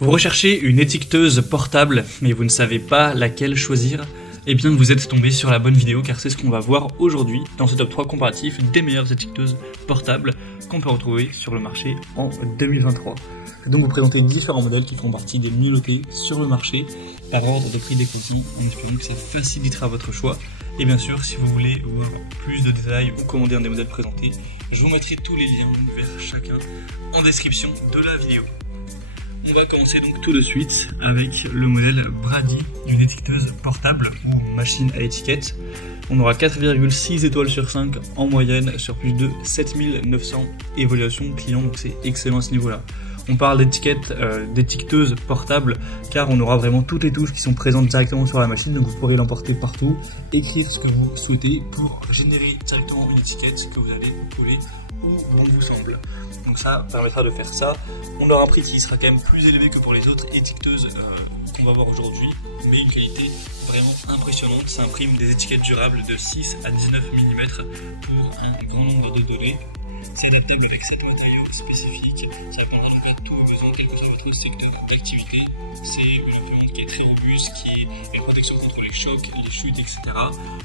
Vous recherchez une étiqueteuse portable, mais vous ne savez pas laquelle choisir? Eh bien, vous êtes tombé sur la bonne vidéo, car c'est ce qu'on va voir aujourd'hui dans ce top 3 comparatif des meilleures étiqueteuses portables qu'on peut retrouver sur le marché en 2023. Je vais donc vous présenter différents modèles qui font partie des mieux notés sur le marché par ordre de prix décompté, en espérant que ça facilitera votre choix. Et bien sûr, si vous voulez voir plus de détails ou commander un des modèles présentés, je vous mettrai tous les liens vers chacun en description de la vidéo. On va commencer donc tout de suite avec le modèle Brady, une étiqueteuse portable ou machine à étiquette. On aura 4,6 étoiles sur 5 en moyenne sur plus de 7900 évaluations clients, donc c'est excellent à ce niveau-là. On parle d'étiqueteuse portable car on aura vraiment toutes les touches qui sont présentes directement sur la machine, donc vous pourrez l'emporter partout, écrire ce que vous souhaitez pour générer directement une étiquette que vous allez coller où bon vous semble. Donc ça permettra de faire ça. On aura un prix qui sera quand même plus élevé que pour les autres étiqueteuses qu'on va voir aujourd'hui, mais une qualité vraiment impressionnante. Ça imprime des étiquettes durables de 6 à 19 mm pour un grand nombre de degrés. C'est adaptable avec 7 matériaux spécifiques, ça répondra donc à tous vos besoins, quel que soit votre secteur d'activité. C'est une imprimante qui est très robuste, qui a une protection contre les chocs, les chutes, etc.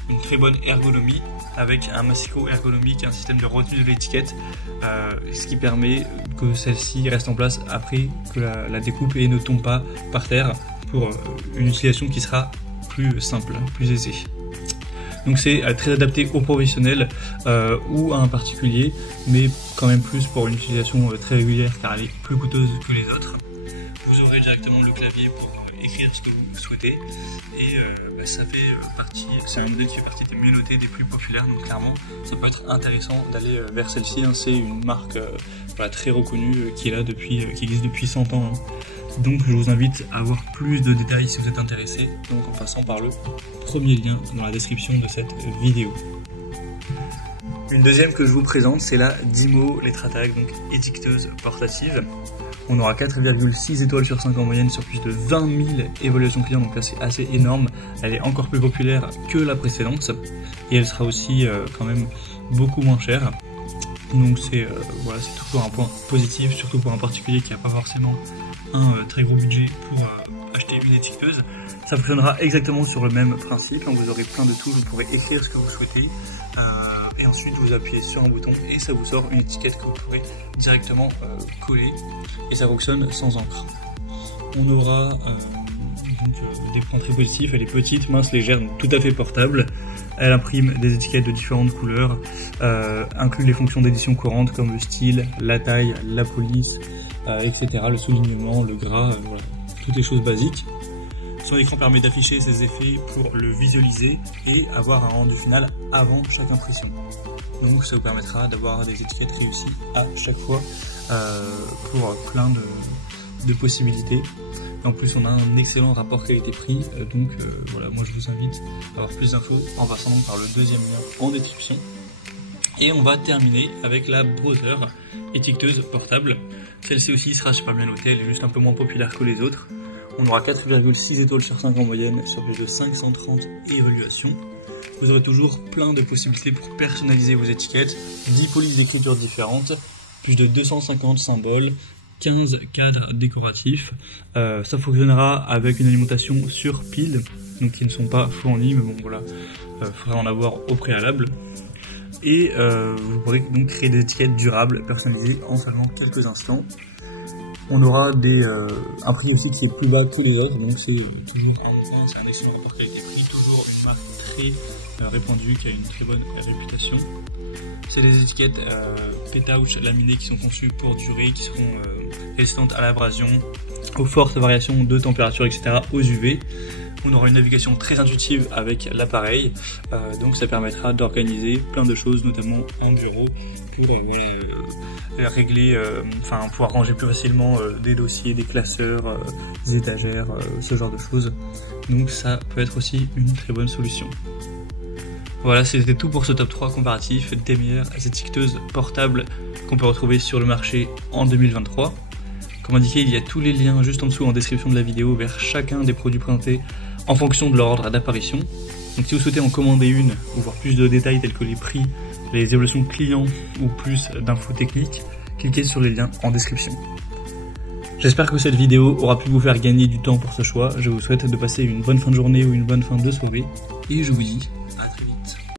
Une très bonne ergonomie, avec un massicot ergonomique et un système de retenue de l'étiquette, ce qui permet que celle-ci reste en place après que la découpe et ne tombe pas par terre, pour une utilisation qui sera plus simple, plus aisée. Donc c'est très adapté aux professionnels ou à un particulier, mais quand même plus pour une utilisation très régulière car elle est plus coûteuse que les autres. Vous aurez directement le clavier pour écrire ce que vous souhaitez et ça fait partie, c'est un modèle qui fait partie des mieux notés, des plus populaires, donc clairement ça peut être intéressant d'aller vers celle-ci. C'est une marque très reconnue qui est là qui existe depuis 100 ans. Donc je vous invite à voir plus de détails si vous êtes intéressé, donc en passant par le premier lien dans la description de cette vidéo. Une deuxième que je vous présente, c'est la Dymo Letrattac, donc étiqueteuse portative. On aura 4,6 étoiles sur 5 en moyenne sur plus de 20 000 évaluations clients, donc là c'est assez énorme. Elle est encore plus populaire que la précédente et elle sera aussi quand même beaucoup moins chère. Donc c'est toujours un point positif, surtout pour un particulier qui n'a pas forcément un très gros budget pour acheter une étiqueteuse. Ça fonctionnera exactement sur le même principe, vous aurez plein de touches, vous pourrez écrire ce que vous souhaitez et ensuite vous appuyez sur un bouton et ça vous sort une étiquette que vous pourrez directement coller, et ça fonctionne sans encre. On aura des points très positifs, elle est petite, mince, légère, donc tout à fait portable. Elle imprime des étiquettes de différentes couleurs, inclut les fonctions d'édition courantes comme le style, la taille, la police, etc., le soulignement, le gras, toutes les choses basiques. Son écran permet d'afficher ses effets pour le visualiser et avoir un rendu final avant chaque impression. Donc ça vous permettra d'avoir des étiquettes réussies à chaque fois pour plein de possibilités. Et en plus on a un excellent rapport qualité-prix, donc moi je vous invite à avoir plus d'infos en passant donc par le deuxième lien en description. Et on va terminer avec la Brother étiqueteuse portable. Celle-ci aussi sera super bien notée, elle est juste un peu moins populaire que les autres. On aura 4,6 étoiles sur 5 en moyenne sur plus de 530 évaluations. Vous aurez toujours plein de possibilités pour personnaliser vos étiquettes, 10 polices d'écriture différentes, plus de 250 symboles, 15 cadres décoratifs. Ça fonctionnera avec une alimentation sur pile, donc qui ne sont pas fournis, mais bon voilà, faudra en avoir au préalable. Et vous pourrez donc créer des étiquettes durables personnalisées en seulement quelques instants. On aura un prix aussi qui est plus bas que les autres, donc c'est toujours un bon point, c'est un excellent rapport qualité-prix, toujours une marque très répandue qui a une très bonne réputation. C'est des étiquettes pétouch laminées qui sont conçues pour durer, qui seront résistantes à l'abrasion, aux fortes variations de température, etc., aux UV. On aura une navigation très intuitive avec l'appareil, donc ça permettra d'organiser plein de choses, notamment en bureau, pour régler, pouvoir ranger plus facilement des dossiers, des classeurs, des étagères, ce genre de choses. Donc ça peut être aussi une très bonne solution. Voilà, c'était tout pour ce top 3 comparatif des meilleures étiqueteuses portables qu'on peut retrouver sur le marché en 2023. Comme indiqué, il y a tous les liens juste en dessous en description de la vidéo vers chacun des produits présentés en fonction de leur ordre d'apparition. Donc si vous souhaitez en commander une ou voir plus de détails tels que les prix, les évaluations clients ou plus d'infos techniques, cliquez sur les liens en description. J'espère que cette vidéo aura pu vous faire gagner du temps pour ce choix. Je vous souhaite de passer une bonne fin de journée ou une bonne fin de soirée. Et je vous dis à très bientôt.